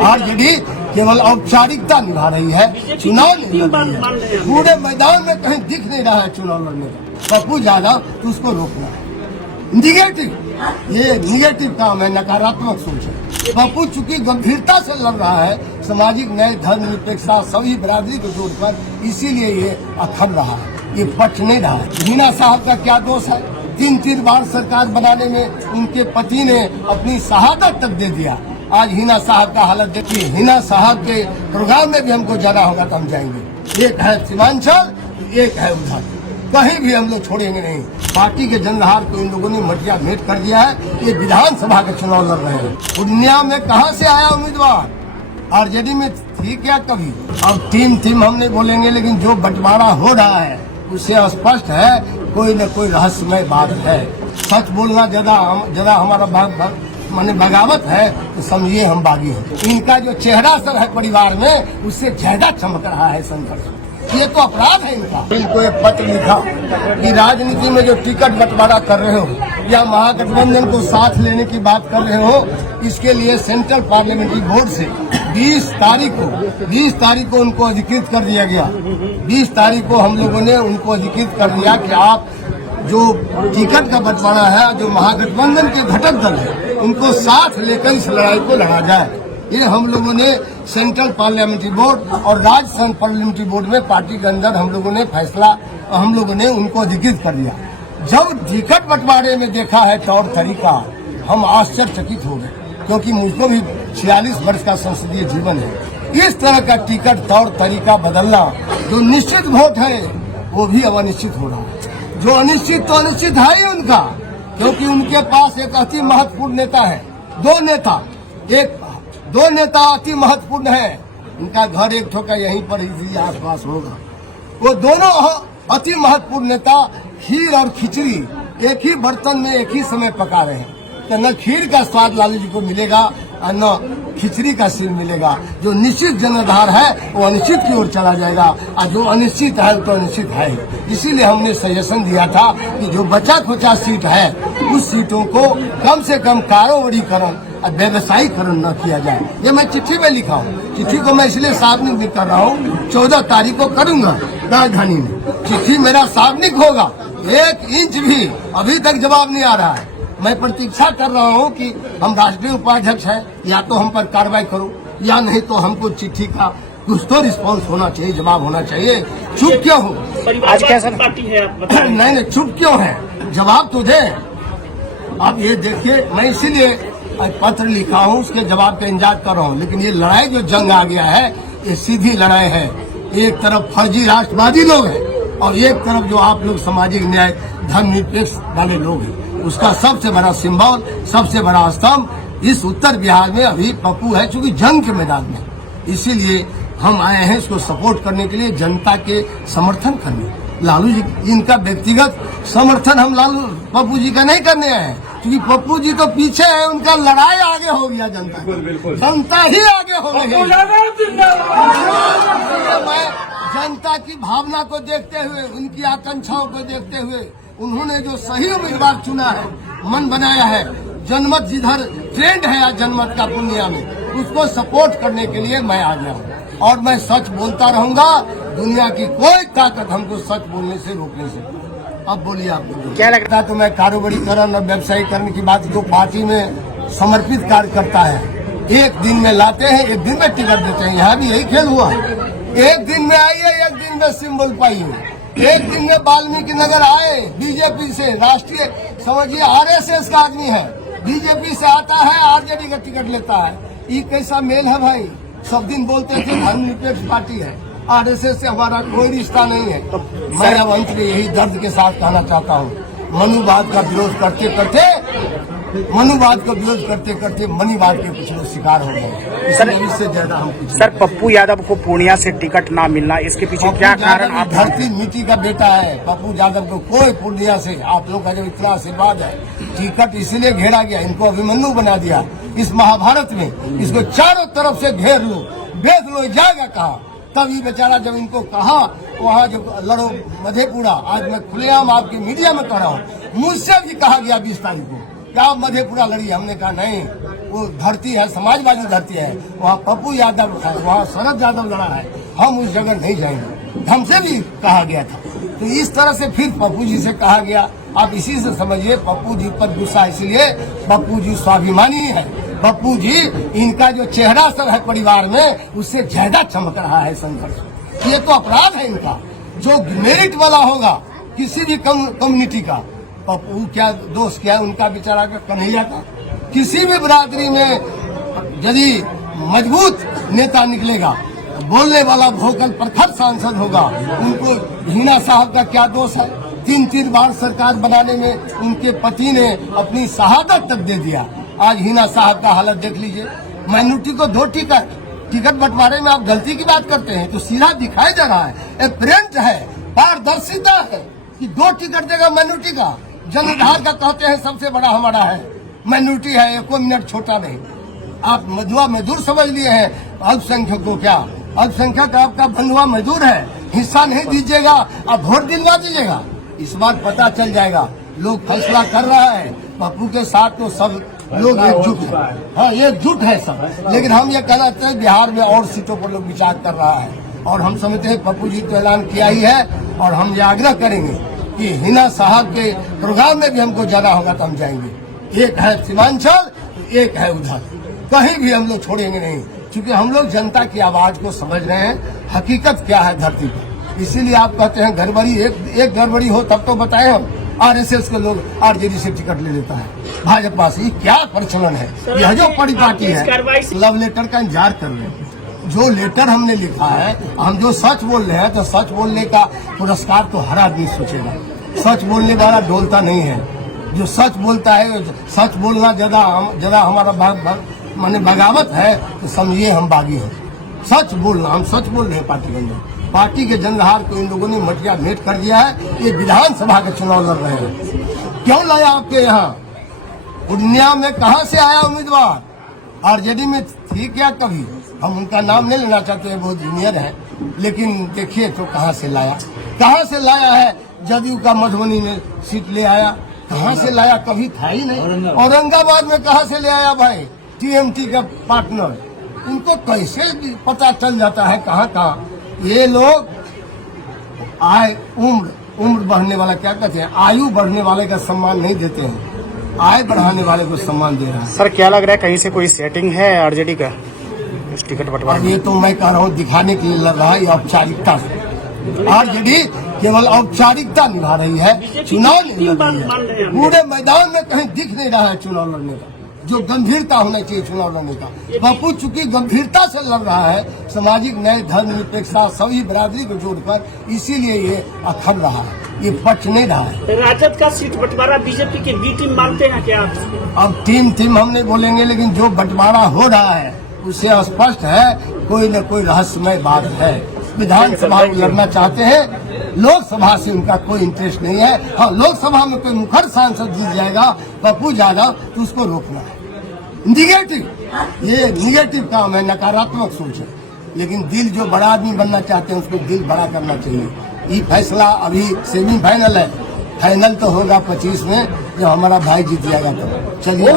RJD केवल औपचारिकता निभा रही है, चुनाव नहीं लड़ रही है। पूरे मैदान में कहीं दिख नहीं रहा है चुनाव लड़ने का। पप्पू यादव तो उसको रोकना है। निगेटिव, ये निगेटिव काम है, नकारात्मक सोच है। पप्पू चूंकि गंभीरता से लड़ रहा है सामाजिक न्याय, धर्मनिरपेक्षता, सभी बिरादरी को जोड़कर, इसीलिए ये अखड़ रहा है, ये पट नहीं रहा है। हिना साहब का क्या दोष है? 3 बार सरकार बनाने में उनके पति ने अपनी शहादत तक दे दिया। आज हिना साहब का हालत देखिए। हिना साहब के प्रोग्राम में भी हमको जाना होगा तो हम जाएंगे। एक है सीमांचल, एक है उधर, कहीं भी हम लोग छोड़ेंगे नहीं। पार्टी के जनहार को इन लोगों ने मटिया भेंट कर दिया है। ये विधानसभा का चुनाव लड़ रहे हैं। पूर्णिया में कहाँ से आया उम्मीदवार? आरजेडी में थी क्या कभी? अब टीम हम नहीं बोलेंगे, लेकिन जो बंटवारा हो रहा है उससे स्पष्ट है कोई न कोई रहस्यमय बात है। सच बोलना ज्यादा हमारा माने बगावत है तो समझिए हम बागी हैं। इनका जो चेहरा सब है परिवार में, उससे ज्यादा चमक रहा है संघर्ष। ये तो अपराध है इनका। इनको एक पत्र लिखा कि राजनीति में जो टिकट बंटवारा कर रहे हो या महागठबंधन को साथ लेने की बात कर रहे हो, इसके लिए सेंट्रल पार्लियामेंट्री बोर्ड से 20 तारीख को उनको अधिकृत कर दिया गया। 20 तारीख को हम लोगों ने उनको अधिकृत कर दिया कि आप जो टिकट का बंटवारा है, जो महागठबंधन के घटक दल है, उनको साथ लेकर इस लड़ाई को लड़ा जाए। ये हम लोगों ने सेंट्रल पार्लियामेंट्री बोर्ड और राज्य पार्लियामेंट्री बोर्ड में पार्टी के अंदर हम लोगों ने फैसला, हम लोगों ने उनको अधिकृत कर दिया। जब टिकट बंटवारे में देखा है तौर तरीका, हम आश्चर्यचकित हो गए, क्योंकि मुझको भी 46 वर्ष का संसदीय जीवन है। इस तरह का टिकट तौर तरीका बदलना, जो निश्चित वोट है वो भी अब अनिश्चित हो रहा है। जो अनिश्चित तो अनिश्चित है ही उनका, क्योंकि उनके पास एक अति महत्वपूर्ण नेता है। दो नेता अति महत्वपूर्ण है। उनका घर एक ठोका यहीं पर ही आसपास होगा। वो दोनों अति महत्वपूर्ण नेता खीर और खिचड़ी एक ही बर्तन में एक ही समय पका रहे हैं, तो न खीर का स्वाद लालू जी को मिलेगा और न खिचड़ी का सीन मिलेगा। जो निश्चित जनाधार है वो अनिश्चित की ओर चला जाएगा, और जो अनिश्चित है वो तो अनिश्चित है। इसीलिए हमने सजेशन दिया था कि जो बचा खुचा सीट है, उस सीटों को कम से कम कारोबारीकरण और व्यवसायीकरण न किया जाए। ये मैं चिट्ठी में लिखा हूँ। चिट्ठी को मैं इसलिए सार्वजनिक भी कर रहा हूँ, 14 तारीख को करूंगा राजधानी में। चिट्ठी मेरा सार्वजनिक होगा। 1 इंच भी अभी तक जवाब नहीं आ रहा है। मैं प्रतीक्षा कर रहा हूं कि हम राष्ट्रीय उपाध्यक्ष हैं, या तो हम पर कार्रवाई करो, या नहीं तो हमको चिट्ठी का कुछ तो रिस्पांस होना चाहिए, जवाब होना चाहिए। चुप क्यों हो? आज कैसा पार्टी है आप? नहीं, चुप क्यों है? जवाब तो दे। अब ये देखिए, मैं इसीलिए पत्र लिखा हूँ, उसके जवाब का इंतजार कर रहा हूँ। लेकिन ये लड़ाई जो जंग आ गया है, ये सीधी लड़ाई है। एक तरफ फर्जी राष्ट्रवादी लोग हैं और एक तरफ जो आप लोग सामाजिक न्याय, धर्मनिरपेक्ष वाले लोग हैं। उसका सबसे बड़ा सिंबल, सबसे बड़ा स्तंभ इस उत्तर बिहार में अभी पप्पू है, चूंकि जंग के मैदान में। इसीलिए हम आए हैं इसको सपोर्ट करने के लिए, जनता के समर्थन करने। लालू जी इनका व्यक्तिगत समर्थन हम पप्पू जी का नहीं करने आए हैं, क्योंकि पप्पू जी तो पीछे है, उनका लड़ाई आगे हो गया। जनता ही आगे हो गई है। मैं जनता की भावना को देखते हुए, उनकी आकांक्षाओं को देखते हुए, उन्होंने जो सही उम्मीदवार चुना है, मन बनाया है, जनमत जिधर ट्रेंड है आज जनमत का पूर्णिया में, उसको सपोर्ट करने के लिए मैं आ गया हूँ। और मैं सच बोलता रहूंगा। दुनिया की कोई ताकत हमको सच बोलने से रोकने से। अब बोलिए आपको क्या लगता है? तो मैं कारोबारीकरण और व्यवसायीकरण की बात, जो पार्टी में समर्पित कार्य करता है, एक दिन में लाते हैं, एक दिन में टिकट देते हैं। यहाँ भी यही खेल हुआ। एक दिन में आइए, एक दिन में सिंबल पाइए। एक दिन में वाल्मीकि नगर आए बीजेपी से, राष्ट्रीय समझिए आरएसएस का आदमी है, बीजेपी से आता है, आरजेडी का टिकट लेता है। ये कैसा मेल है भाई? सब दिन बोलते थे धर्मनिरपेक्ष पार्टी है, आरएसएस से हमारा कोई रिश्ता नहीं है। तो मैं अब अंत में यही दर्द के साथ कहना चाहता हूँ, मनुवाद का विरोध करते करते मनीवाद के कुछ लोग शिकार हो गए। सर, इससे ज्यादा हम कुछ सर, पप्पू यादव को पूर्णिया से टिकट ना मिलना, इसके पीछे क्या कारण? आप धरती मिट्टी का बेटा है पप्पू यादव को, कोई पूर्णिया से आप लोग का जो इतना आशीर्वाद है, टिकट इसीलिए घेरा गया, इनको अभिमन्यु बना दिया इस महाभारत में। इसको चारों तरफ से घेर लो, बेच लो, जाएगा कहाँ? तब ये बेचारा जब इनको कहा वहाँ जब लड़ो मधेपुरा, आज मैं खुलेआम आपके मीडिया में कह रहा हूँ, मुझसे भी कहा गया 20 तारीख को क्या मधेपुरा लड़ी? हमने कहा नहीं, वो धरती है, समाजवादी धरती है, वहाँ पप्पू यादव है, वहाँ शरद यादव लड़ा है, हम उस जगह नहीं जाएंगे। हमसे भी कहा गया था। तो इस तरह से फिर पप्पू जी से कहा गया। आप इसी से समझिए पप्पू जी पर गुस्सा, इसलिए पप्पू जी स्वाभिमानी है। पप्पू जी, इनका जो चेहरा सर है परिवार में, उससे ज्यादा चमक रहा है संघर्ष। ये तो अपराध है इनका। जो मेरिट वाला होगा किसी भी कम्युनिटी का, पप्पू क्या दोष क्या है उनका, बेचारा का कन्हैया का, किसी भी बिरादरी में यदि मजबूत नेता निकलेगा, बोलने वाला भोकल प्रखर सांसद होगा, उनको हिना साहब का क्या दोष है? 3 बार सरकार बनाने में उनके पति ने अपनी शहादत तक दे दिया। आज हिना साहब का हालत देख लीजिए। माइनॉरिटी को 2 टिकट बंटवारे में आप गलती की बात करते हैं, तो सीधा दिखाई दे रहा है, एपरेंट है, पारदर्शिता है कि 2 टिकट देगा माइनॉरिटी का। जनधार का कहते हैं सबसे बड़ा हमारा है, माइनॉरिटी है, 1 मिनट छोटा नहीं। आप मधुआ मजदूर समझ लिए हैं अल्पसंख्यक को। क्या अल्पसंख्यक आपका बंधुआ मजदूर है? हिस्सा नहीं दीजिएगा, आप वोट दिलवा दीजिएगा। इस बार पता चल जाएगा, लोग फैसला कर रहा है। पप्पू के साथ तो सब लोग एकजुट है, हाँ एकजुट है सब। लेकिन हम ये कहना चाहते हैं बिहार में और सीटों पर लोग विचार कर रहा है, और हम समझते हैं पप्पू जी तो ऐलान किया ही है, और हम ये आग्रह करेंगे कि हिना साहब के प्रोग्राम में भी हमको जाना होगा तो हम जाएंगे। एक है सीमांचल, एक है उधर, कहीं भी हम लोग छोड़ेंगे नहीं, क्योंकि हम लोग जनता की आवाज को समझ रहे हैं, हकीकत क्या है धरती पर। इसीलिए आप कहते हैं गड़बड़ी, एक गड़बड़ी हो तब तो बताए हम। आरएसएस के लोग आरजेडी से टिकट ले लेता है, भाजपा से, क्या प्रचलन है? यह जो बड़ी पार्टी है, लव लेटर का इंतजार कर रहे हैं। जो लेटर हमने लिखा है, हम जो सच बोल रहे हैं, तो सच बोलने का पुरस्कार तो हर आदमी सोचेगा। सच बोलने वाला डोलता नहीं है, जो सच बोलता है। सच बोलना ज्यादा हमारा माने बगावत है, तो समझिए हम बागी हैं। सच बोलना, हम सच बोल रहे हैं पार्टी के अंदर। पार्टी के जनहार को इन लोगों ने मटिया भेंट कर दिया है। ये विधानसभा का चुनाव लड़ रहे हैं। क्यों लाया आपके यहाँ? पूर्णिया में कहाँ से आया उम्मीदवार? आरजेडी में थी क्या कभी? हम उनका नाम नहीं लेना चाहते हैं, बहुत जूनियर है, लेकिन देखिए तो कहाँ से लाया, कहाँ से लाया है? जदयू का मधुबनी में सीट ले आया, कहाँ से लाया? कभी था ही नहीं। औरंगाबाद में कहाँ से ले आया भाई? टीएमटी का पार्टनर, उनको कैसे पता चल जाता है कहाँ कहाँ? ये लोग उम्र बढ़ने वाला, क्या कहते हैं, आयु बढ़ने वाले का सम्मान नहीं देते हैं, आय बढ़ाने वाले को सम्मान दे रहा है। सर क्या लग रहा है, कहीं से कोई सेटिंग है आरजेडी का इस टिकट बंटवारे? ये तो मैं कह रहा हूँ दिखाने के लिए लग रहा है, ये औपचारिकता से। आरजेडी केवल औपचारिकता निभा रही है, चुनाव नहीं लड़ रही है। पूरे मैदान में कहीं दिख नहीं रहा है चुनाव लड़ने का, जो गंभीरता होना चाहिए चुनाव लड़ने का। पप्पू चूंकि गंभीरता से लड़ रहा है, सामाजिक न्याय, धर्मनिरपेक्षता, सभी बिरादरी को जोड़कर, इसीलिए ये अखड़ रहा है, ये पच नहीं रहा है। राजद का सीट बंटवारा बीजेपी की बी टीम मानते हैं क्या आप? अब टीम हम नहीं बोलेंगे, लेकिन जो बंटवारा हो रहा है उससे स्पष्ट है कोई न कोई रहस्यमय बात है। विधानसभा लड़ना चाहते हैं, लोकसभा से उनका कोई इंटरेस्ट नहीं है। हाँ, लोकसभा में कोई मुखर सांसद जीत जाएगा पप्पू यादव, तो उसको रोकना है। निगेटिव, ये निगेटिव काम है, नकारात्मक सोच है। लेकिन दिल जो बड़ा आदमी बनना चाहते हैं, उसको दिल बड़ा करना चाहिए। ये फैसला अभी सेमीफाइनल है, फाइनल तो होगा 25 में, जब हमारा भाई जीत जाएगा। तो चलिए।